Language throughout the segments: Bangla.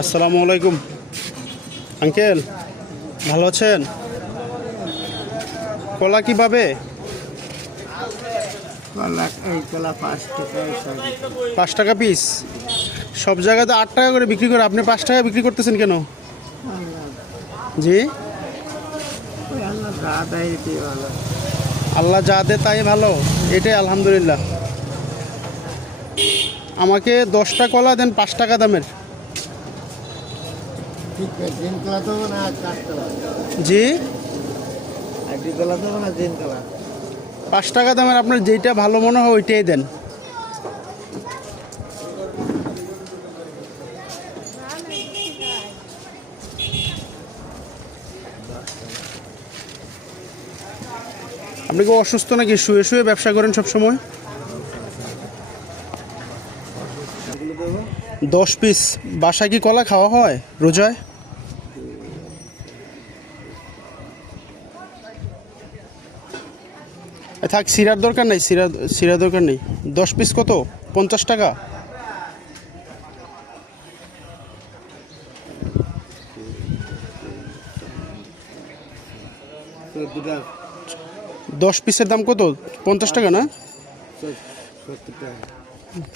আসসালামু আলাইকুম আঙ্কেল, ভালো আছেন? কলা কিভাবে? কলা 5 টাকা পিস। সব জায়গাতে 8 টাকা করে বিক্রি করে, আপনি 5 টাকা বিক্রি করতেছেন কেন? জি, আল্লাহ যা দেয় তাই ভালো, এটাই আলহামদুলিল্লাহ। আমাকে 10টা কলা দেন 5 টাকা দামের। জি, 5 টাকা দামের, আপনার যেইটা ভালো মনে হয় ওইটাই দেন। আপনি কি অসুস্থ নাকি? শুয়ে শুয়ে ব্যবসা করেন সব সময়? 10 পিস। বাসায় কি কলা খাওয়া হয় রোজায়? থাক, সিরার দরকার নেই, সিরা দরকার নেই। 10 পিস কত? 50 টাকা। দশ পিসের দাম কত? 50 টাকা না?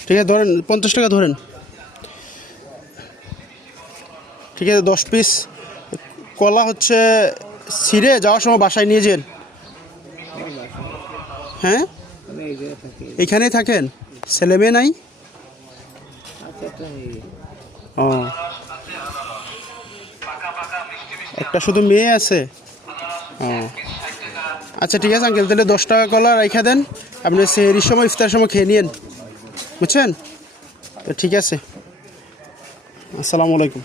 ঠিক আছে, ধরেন 50 টাকা ধরেন। ঠিক আছে, 10 পিস কলা হচ্ছে ছিঁড়ে যাওয়ার সময় বাসায় নিয়ে যান। হ্যাঁ, এইখানেই থাকেন? ছেলে মেয়ে নাই? ও, একটা শুধু মেয়ে আছে? ও আচ্ছা, ঠিক আছে আঙ্কেল, তাহলে 10 টাকা কলা রেখে দেন। আপনি সেহরির সময়, ইফতারের সময় খেয়ে নিন, বুঝছেন? তো ঠিক আছে, আসসালামু আলাইকুম।